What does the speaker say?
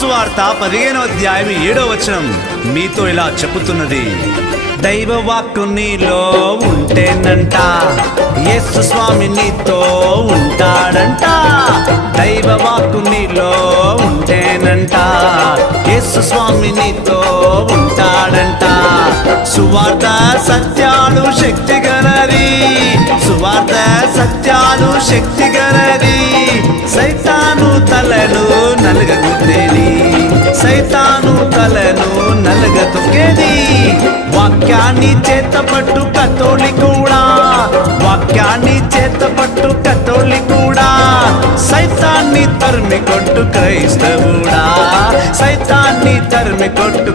సువార్త 15వ అధ్యాయం 7వ వచనం మీతో ఇలా చెప్పుతున్నది, దైవ వాక్కు నీలో ఉంటేనంట యేసు స్వామి నీతో ఉంటాడంట. దైవ వాక్కు నీలో ఉంటేనంట యేసు స్వామి నీతో ఉంటాడంట. సువార్త సత్యాలు శక్తి గలది, సువార్త సత్యాలు శక్తి గలది. సైతాను తలను నలగగొట్టేది, సైతాను తలను నలగతొక్కేది. వాక్యాన్ని చేతపట్టు కతోలికుడా, వాక్యాన్ని చేతపట్టు కతోలికుడా. సైతాన్ని తరిమి కొట్టు క్రైస్తవుడా, సైతాన్ని తరిమి కొట్టు